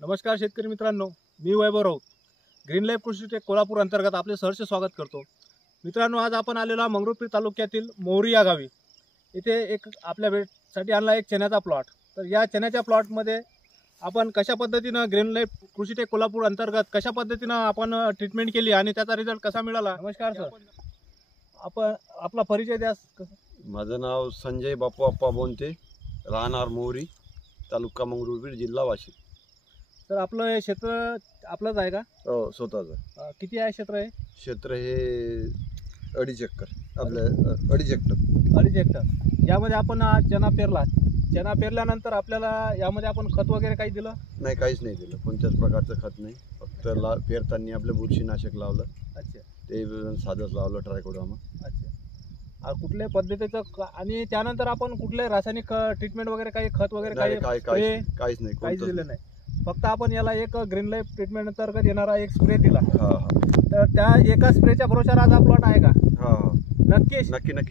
नमस्कार शेतकरी मित्रांनो, मी वैभव राऊत ग्रीन लाईफ कृषी टेक कोल्हापूर अंतर्गत आपले सहर्ष स्वागत करतो। मित्रांनो, आज आपण आलेलो मंगरुळपीर तालुक्यातील मोहरी या गावी। इथे एक आपल्या भेटसाठी आणला एक चण्याचा प्लॉट। तर या चण्याच्या प्लॉटमध्ये आपण कशा पद्धतीने ग्रीन लाईफ कृषी टेक कोल्हापूर अंतर्गत कशा पद्धतीने आपण ट्रीटमेंट केली आणि त्याचा रिझल्ट कसा मिळाला। नमस्कार सर, आपण आपला परिचय द्या। माझं नाव संजय बापू अप्पा बोनते, राहणार मोहरी, तालुका मंगरुळपीर, जिल्हा वाशिम। तर आपलं हे क्षेत्र आपलंच आहे का? हो, स्वतःचं। किती आहे क्षेत्र? आहे क्षेत्र हे 2.5 एकर, आपलं 2.5 हेक्टर। 2.5 हेक्टर। यामध्ये आपण चना पेरला। चना पेरल्यानंतर आपल्याला यामध्ये आपण खत वगैरे काही दिलं नाही? काहीच नाही दिलं, कोणत्याच प्रकारचं खत नाही। फक्त पेरताना आपलं बुरशीनाशक लावलं। अच्छा, ते साधंच लावलं, ट्रायकोडर्मा। अच्छा, कुठल्या पद्धतीचं आणि त्यानंतर आपण कुठले रासायनिक ट्रीटमेंट वगैरे काही खत वगैरे काहीच नाही, काहीच दिलं नाही। फक्त आपण याला एक ग्रीन लाईफ ट्रीटमेंट अंतर्गत येणारा एक स्प्रे दिला। तर त्या एका स्प्रेच्या भरोशावर आज हा प्लॉट आहे का? नक्की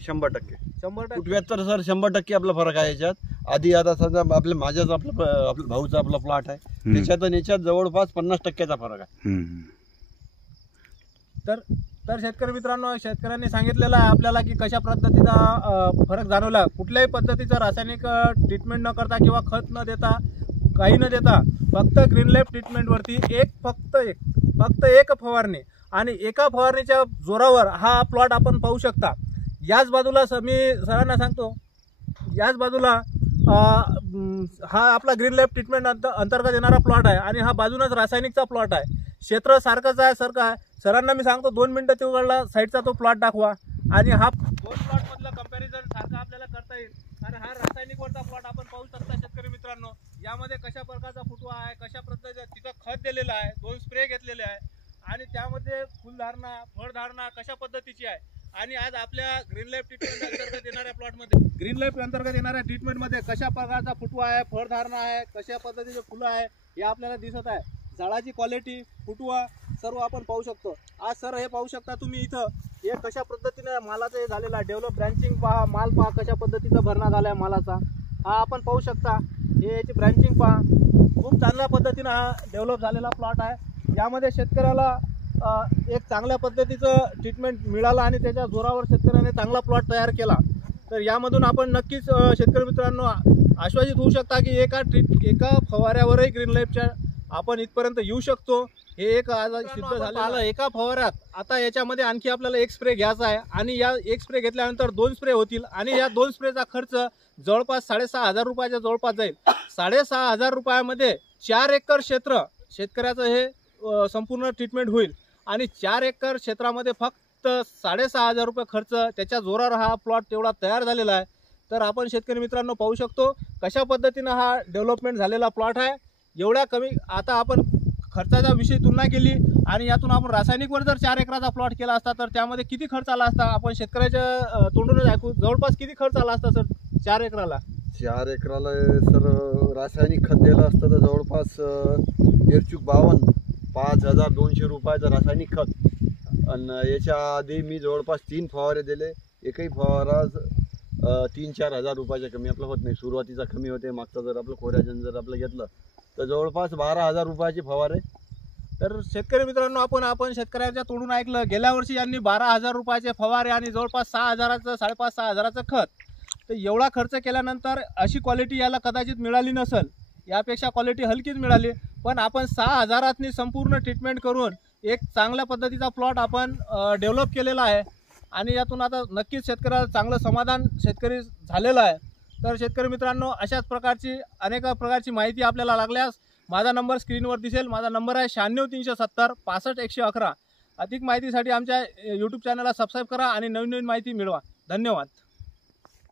100%। कुठव्यात तर सर 100% आपला फरक आहे याच्यात। आधी आता समजा आपल्या माझ्याच आपल्या भाऊचा आपला प्लॉट आहे, त्याच्यात आणि याच्यात जवळपास 50%चा फरक आहे। तर शेतकरी मित्रांनो, शेतकऱ्यांनी सांगितलेलं आहे आपल्याला की कशा पद्धतीचा फरक जाणवला। कुठल्याही पद्धतीचं रासायनिक ट्रीटमेंट न करता किंवा खत न देता, काही न देता फक्त ग्रीन लाईफ ट्रीटमेंटवरती फक्त एक फवारणी, आणि एका फवारणीच्या जोरावर हा प्लॉट आपण पाहू शकता। याच बाजूला मी सरांना सांगतो, याच बाजूला हा आपला ग्रीन लाईफ ट्रीटमेंट अंतर्गत येणारा प्लॉट आहे आणि हा बाजूनच रासायनिकचा प्लॉट आहे। क्षेत्र सारखंच आहे। सरांना मी सांगतो 2 मिनिटं तिकडला साईडचा तो प्लॉट दाखवा आणि हा 2 प्लॉट मधलं कंपॅरिझन सारखं आपल्याला करता येईल। आणि हा रासायनिकवरचा प्लॉट आपण पाहू शकता शेतकरी मित्रांनो। यामध्ये कशा प्रकारचा फुटवा आहे, कशा पद्धतीचं तिथं खत दिलेलं आहे, 2 स्प्रे घेतलेले आहे आणि त्यामध्ये फुलधारणा, फळधारणा कशा पद्धतीची आहे। आणि आज आपल्या ग्रीन लाईफ ट्रीटमेंट अंतर्गत येणाऱ्या ट्रीटमेंटमध्ये कशा प्रकारचा फुटवा आहे, फळधारणा आहे, कशा पद्धतीचे फुलं आहे हे आपल्याला दिसत आहे। झाडाची क्वालिटी, फुटवा सर्व आपण पाहू शकतो। आज सर हे पाहू शकता तुम्ही इथं हे कशा पद्धतीने मालाचं हे झालेलं आहे। डेव्हलप ब्रँचिंग पहा, माल पहा कशा पद्धतीचा भरणा झाला आहे मालाचा, हा आपण पाहू शकता। हे याची ब्रँचिंग पहा, खूप चांगल्या पद्धतीनं हा डेव्हलप झालेला प्लॉट आहे। यामध्ये शेतकऱ्याला एक चांगल्या पद्धतीचं ट्रीटमेंट मिळालं आणि त्याच्या जोरावर शेतकऱ्याने चांगला प्लॉट तयार केला। तर यामधून आपण नक्कीच शेतकरी मित्रांनो आश्वासित होऊ शकता की एका फवाऱ्यावरही ग्रीन लाईफच्या आपण इथपर्यंत येऊ शकतो। हे एक आज सिद्ध झालं एका फवाऱ्यात। आता याच्यामध्ये आणखी आपल्याला एक स्प्रे घ्यायचा आहे आणि या एक स्प्रे घेतल्यानंतर 2 स्प्रे होतील आणि या 2 स्प्रेचा खर्च जवळपास 6,500 रुपयाच्या जवळपास जाईल। 6,500 रुपयामध्ये 4 एकर क्षेत्र शेतकऱ्याचं हे संपूर्ण ट्रीटमेंट होईल आणि 4 एकर क्षेत्रामध्ये फक्त 6,500 रुपये खर्च, त्याच्या जोरावर हा प्लॉट तेवढा तयार झालेला आहे। तर आपण शेतकरी मित्रांनो पाहू शकतो कशा पद्धतीनं हा डेव्हलपमेंट झालेला प्लॉट आहे। एवढ्या कमी, आता आपण खर्चाचा विषयी तुलना केली आणि यातून आपण रासायनिकवर जर 4 एकराचा प्लॉट केला असता तर त्यामध्ये किती खर्च आला असता आपण शेतकऱ्याच्या तोंडूनच ऐकू। जवळपास किती खर्च आला असता सर 4 एकराला? 4 एकराला सर रासायनिक खत दिलं असतं तर जवळपास 52 5,200 रुपयाचं रासायनिक खत। आणि याच्या आधी मी जवळपास 3 फवारे दिले, एकही फवारा 3-4 हजार रुपयाच्या कमी आपलं होत नाही। सुरुवातीचा कमी होते, मागचा जर आपलं कोऱ्याजन जर आपलं घेतलं तर जवळपास 12,000 रुपयाचे फवारे। तर शेतकरी मित्रांनो आपण शेतकऱ्याच्या तोडून ऐकलं, गेल्या वर्षी यांनी 12,000 रुपयाचे फवारे आणि जवळपास 6,000चं 5,500-6,000चं खत। तर एवढा खर्च केल्यानंतर अशी क्वालिटी याला कदाचित मिळाली नसेल, यापेक्षा क्वालिटी हलकीच मिळाली। पण आपण 6,000नी संपूर्ण ट्रीटमेंट करून एक चांगल्या पद्धतीचा प्लॉट आपण डेव्हलप केलेला आहे आणि यातून आता नक्कीच शेतकऱ्याला चांगलं समाधान शेतकरी झालेलं आहे। तर शेतकरी मित्रांनो, अशाच प्रकारची अनेक प्रकारची माहिती आपल्याला लागल्यास माझा नंबर स्क्रीनवर दिसेल। माझा नंबर आहे 96 370 65 111। अधिक माहितीसाठी आमच्या यूट्यूब चॅनलला सबस्क्राईब करा आणि नवीन माहिती मिळवा। धन्यवाद।